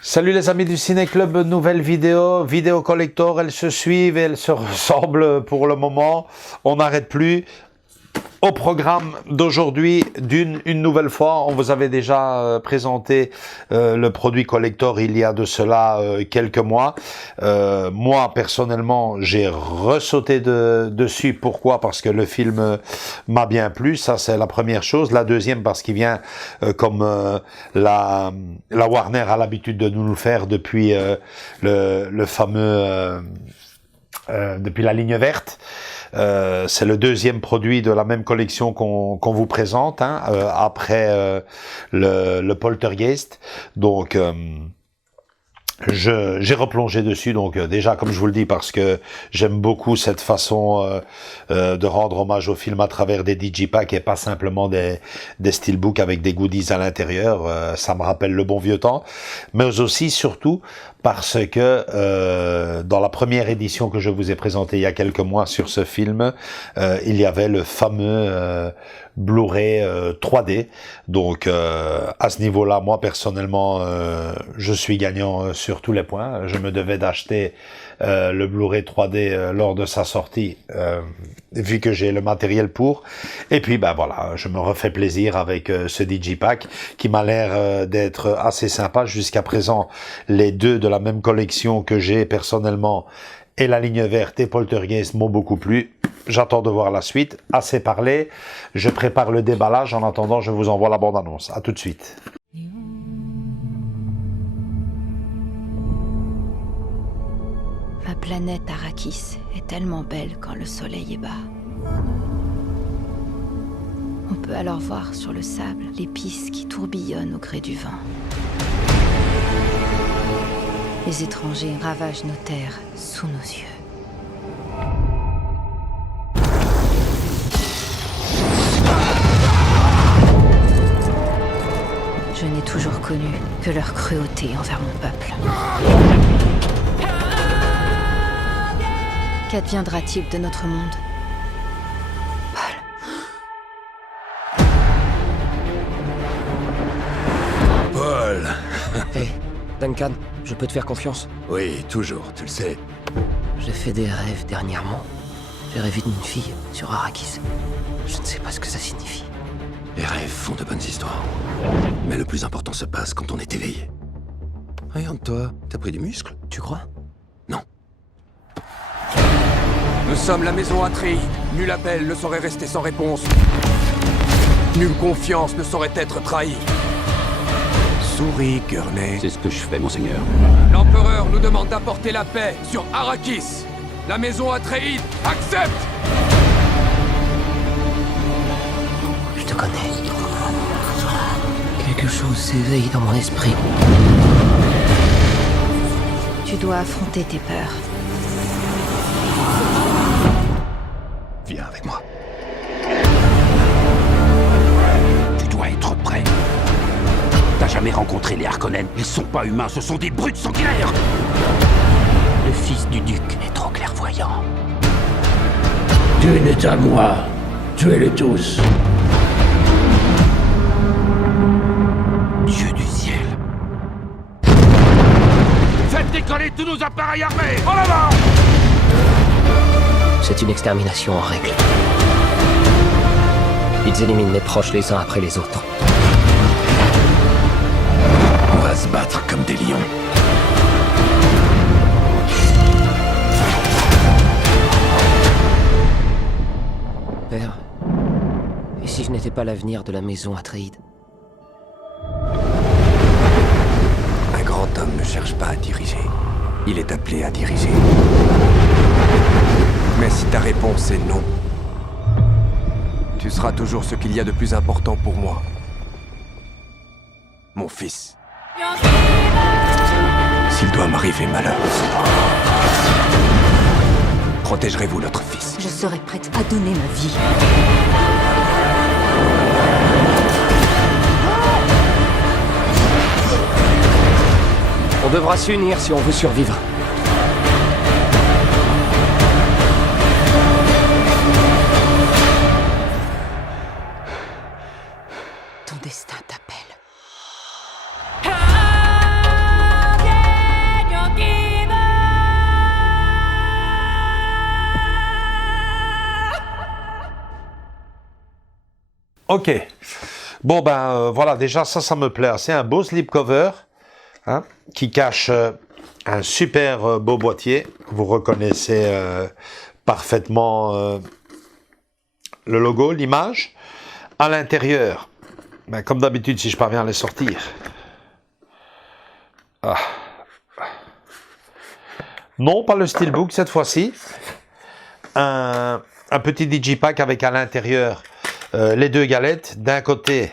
Salut les amis du Ciné Club, nouvelle vidéo collector, elles se suivent et elles se ressemblent pour le moment, on n'arrête plus. Au programme d'aujourd'hui, une nouvelle fois, on vous avait déjà présenté le produit collector il y a de cela quelques mois. Moi, personnellement, j'ai ressauté dessus. Pourquoi? Parce que le film m'a bien plu, ça c'est la première chose. La deuxième, parce qu'il vient comme la Warner a l'habitude de nous le faire depuis le fameux... depuis la ligne verte. C'est le deuxième produit de la même collection qu'on vous présente, hein, après le Poltergeist. Donc j'ai replongé dessus, donc déjà comme je vous le dis, parce que j'aime beaucoup cette façon de rendre hommage au film à travers des digipacks et pas simplement des steelbooks avec des goodies à l'intérieur. Ça me rappelle le bon vieux temps, mais aussi surtout parce que dans la première édition que je vous ai présentée il y a quelques mois sur ce film, il y avait le fameux Blu-ray 3D. Donc à ce niveau-là, moi personnellement, je suis gagnant sur tous les points. Je me devais d'acheter le Blu-ray 3D lors de sa sortie, vu que j'ai le matériel pour. Et puis ben voilà, je me refais plaisir avec ce digipack qui m'a l'air d'être assez sympa. Jusqu'à présent, les deux de la même collection que j'ai personnellement, et la ligne verte et Poltergeist, m'ont beaucoup plu. J'attends de voir la suite. Assez parlé, je prépare le déballage. En attendant, je vous envoie la bande-annonce. À tout de suite. Ma planète Arrakis est tellement belle quand le soleil est bas. On peut alors voir sur le sable l'épice qui tourbillonne au gré du vent. Les étrangers ravagent nos terres sous nos yeux. Je n'ai toujours connu que leur cruauté envers mon peuple. Qu'adviendra-t-il de notre monde? Paul. Hé, Duncan, je peux te faire confiance? Oui, toujours, tu le sais. J'ai fait des rêves dernièrement. J'ai rêvé d'une fille sur Arrakis. Je ne sais pas ce que ça signifie. Les rêves font de bonnes histoires. Mais le plus important se passe quand on est éveillé. Regarde-toi, t'as pris du muscle? Tu crois? Non. Nous sommes la maison Atreides. Nul appel ne saurait rester sans réponse. Nulle confiance ne saurait être trahie. Souris, Gurney. C'est ce que je fais, monseigneur. L'Empereur nous demande d'apporter la paix sur Arrakis. La maison Atreides accepte! Je te connais. Quelque chose s'éveille dans mon esprit. Tu dois affronter tes peurs. Viens avec moi. Tu dois être prêt. T'as jamais rencontré les Harkonnen? Ils sont pas humains, ce sont des brutes sanguinaires. Le fils du duc est trop clairvoyant. Tu es à moi. Tuez-les tous. Dieu du ciel. Faites décoller tous nos appareils armés. En avant! C'est une extermination en règle. Ils éliminent les proches les uns après les autres. On va se battre comme des lions. Père, et si je n'étais pas l'avenir de la maison Atreides? Un grand homme ne cherche pas à diriger. Il est appelé à diriger. Mais si ta réponse est non, tu Tu seras toujours ce qu'il y a de plus important pour moi. Mon fils. S'il doit m'arriver malheur, protégerez-vous notre fils. Je serai prête à donner ma vie. On devra s'unir si on veut survivre. Ton destin t'appelle. Ok. Bon, ben voilà, déjà ça me plaît. C'est un beau slipcover hein, qui cache un super beau boîtier. Vous reconnaissez parfaitement le logo, l'image. À l'intérieur, ben, comme d'habitude, si je parviens à les sortir. Ah. Non, pas le steelbook cette fois-ci. Un petit digipack avec à l'intérieur les deux galettes. D'un côté,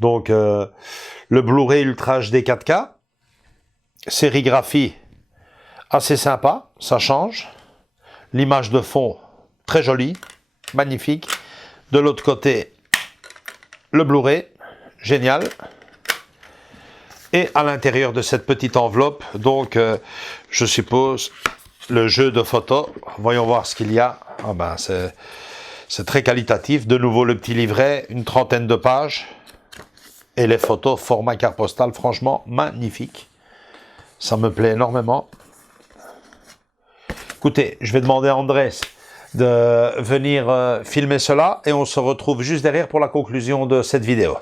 donc le Blu-ray Ultra HD 4K. Sérigraphie assez sympa, ça change. L'image de fond, très jolie, magnifique. De l'autre côté, le Blu-ray, génial. Et à l'intérieur de cette petite enveloppe, donc je suppose le jeu de photos. Voyons voir ce qu'il y a. Ah ben, c'est très qualitatif. De nouveau le petit livret, une trentaine de pages. Et les photos format carte postale, franchement magnifique. Ça me plaît énormément. Écoutez, je vais demander à Andrés de venir filmer cela et on se retrouve juste derrière pour la conclusion de cette vidéo.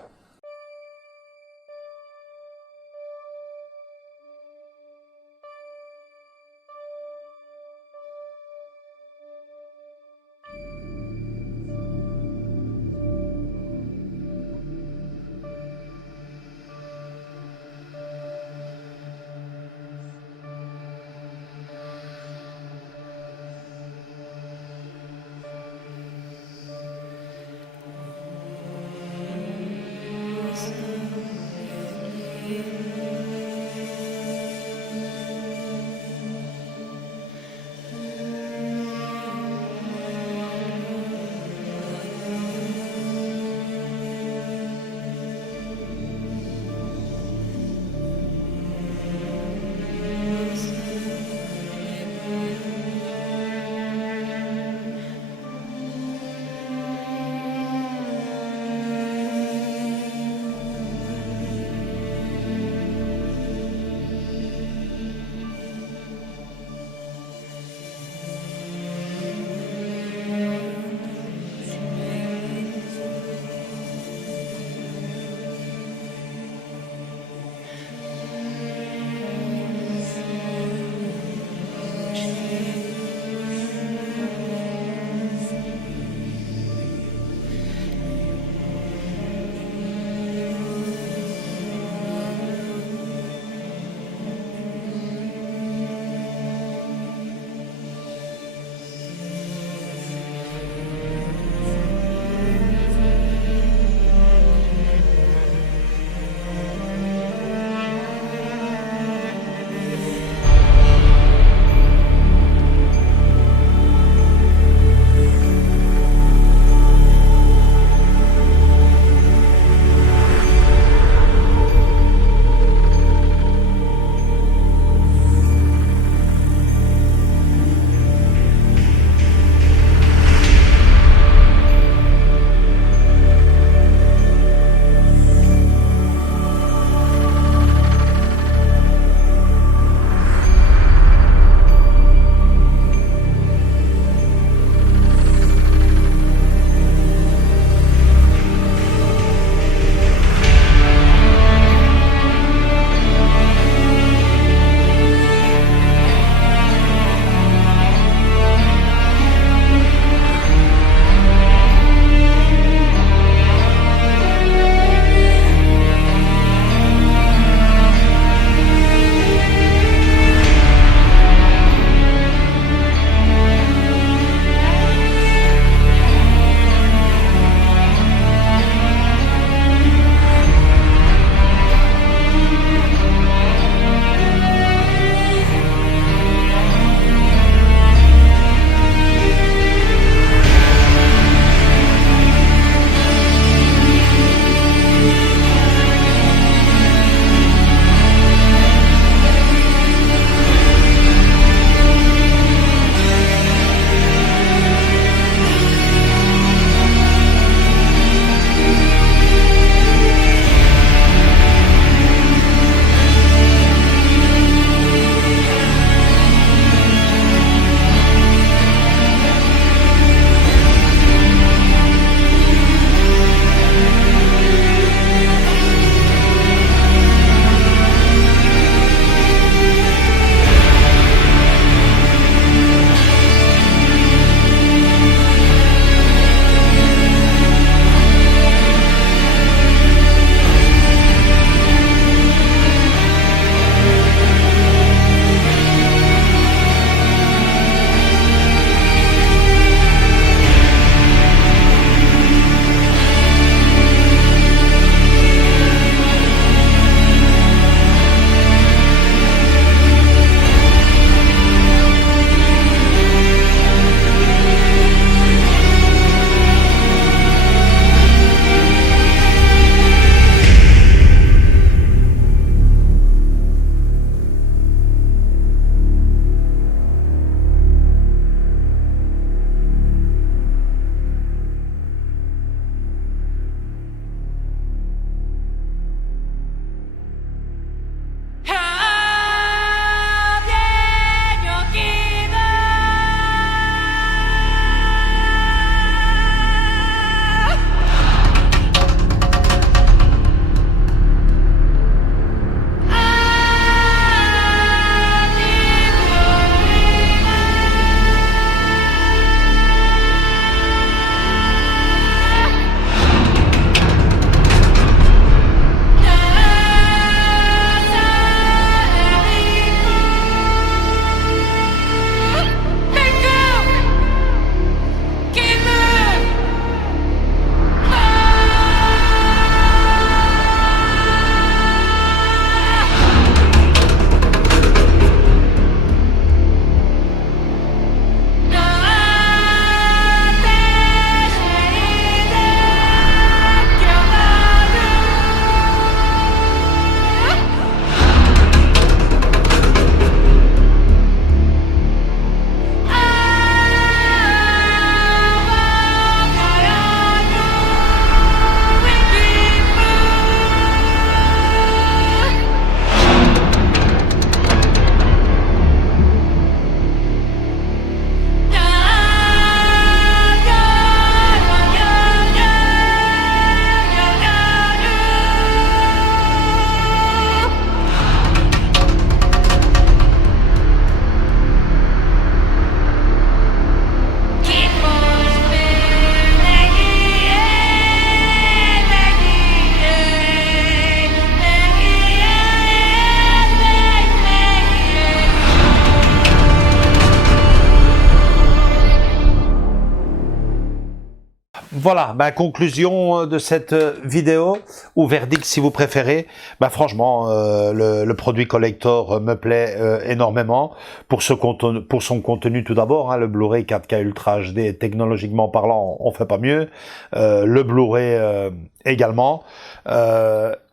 Voilà, conclusion de cette vidéo, ou verdict si vous préférez. Franchement, le produit collector me plaît énormément pour son contenu tout d'abord. Le Blu-ray 4K Ultra HD, technologiquement parlant, on fait pas mieux. Le Blu-ray également.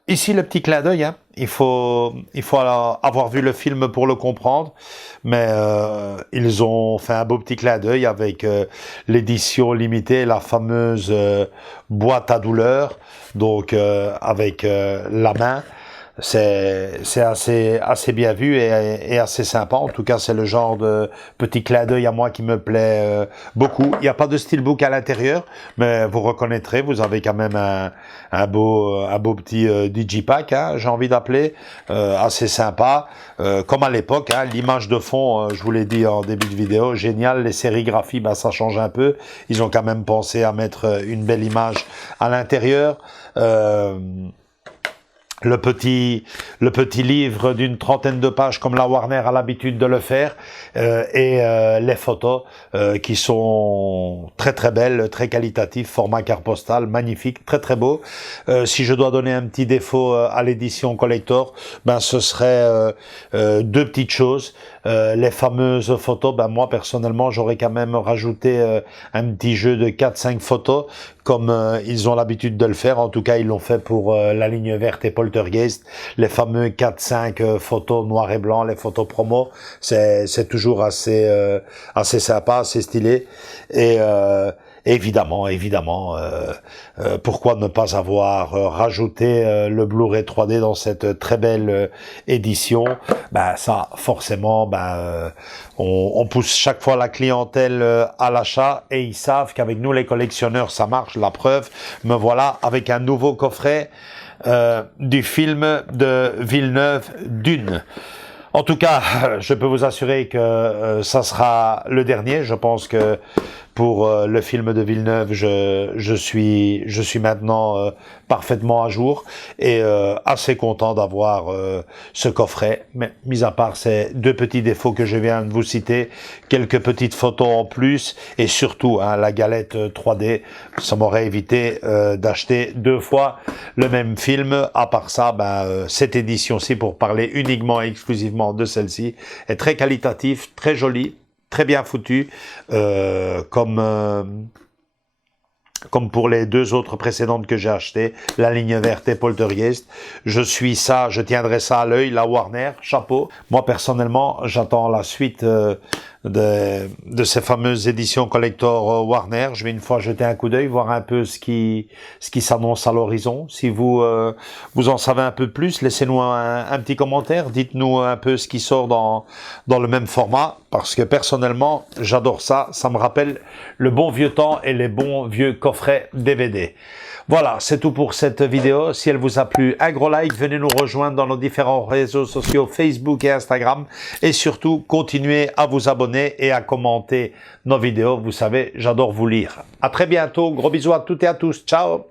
Ici, le petit clin d'œil, il faut avoir vu le film pour le comprendre, mais ils ont fait un beau petit clin d'œil avec l'édition limitée, la fameuse boîte à douleur, donc avec la main. C'est assez bien vu et assez sympa. En tout cas, c'est le genre de petit clin d'œil à moi qui me plaît beaucoup. Il n'y a pas de steelbook à l'intérieur, mais vous reconnaîtrez, vous avez quand même un beau petit digipack, j'ai envie d'appeler, assez sympa. Comme à l'époque, l'image de fond, je vous l'ai dit en début de vidéo, génial. Les sérigraphies, ça change un peu. Ils ont quand même pensé à mettre une belle image à l'intérieur. Le petit livre d'une trentaine de pages comme la Warner a l'habitude de le faire, et les photos qui sont très très belles, très qualitatives, format carte postale, magnifique, très très beau. Si je dois donner un petit défaut à l'édition collector, ce serait deux petites choses. Les fameuses photos, moi personnellement j'aurais quand même rajouté un petit jeu de 4-5 photos comme ils ont l'habitude de le faire. En tout cas ils l'ont fait pour la ligne verte et Poltergeist, les fameux 4-5 photos noir et blanc, les photos promo, c'est toujours assez sympa, assez stylé. Et évidemment, pourquoi ne pas avoir rajouté le Blu-ray 3D dans cette très belle édition. Ça, forcément, on pousse chaque fois la clientèle à l'achat, et ils savent qu'avec nous, les collectionneurs, ça marche. La preuve, me voilà avec un nouveau coffret du film de Villeneuve, Dune. En tout cas, je peux vous assurer que ça sera le dernier. Je pense que pour le film de Villeneuve, je suis maintenant parfaitement à jour et assez content d'avoir ce coffret. Mais mis à part ces deux petits défauts que je viens de vous citer, quelques petites photos en plus et surtout la galette 3D, ça m'aurait évité d'acheter deux fois le même film. À part ça, cette édition-ci, pour parler uniquement et exclusivement de celle-ci, est très qualitative, très jolie, très bien foutu, comme pour les deux autres précédentes que j'ai achetées, la ligne verte et Poltergeist. Je tiendrai ça à l'œil, la Warner, chapeau. Moi, personnellement, j'attends la suite de ces fameuses éditions collector Warner. Je vais une fois jeter un coup d'œil, voir un peu ce qui s'annonce à l'horizon. Si vous en savez un peu plus, laissez-nous un petit commentaire. Dites-nous un peu ce qui sort dans le même format, parce que personnellement, j'adore ça. Ça me rappelle le bon vieux temps et les bons vieux coffrets DVD. Voilà, c'est tout pour cette vidéo. Si elle vous a plu, un gros like, venez nous rejoindre dans nos différents réseaux sociaux Facebook et Instagram. Et surtout, continuez à vous abonner et à commenter nos vidéos. Vous savez, j'adore vous lire. À très bientôt. Gros bisous à toutes et à tous. Ciao.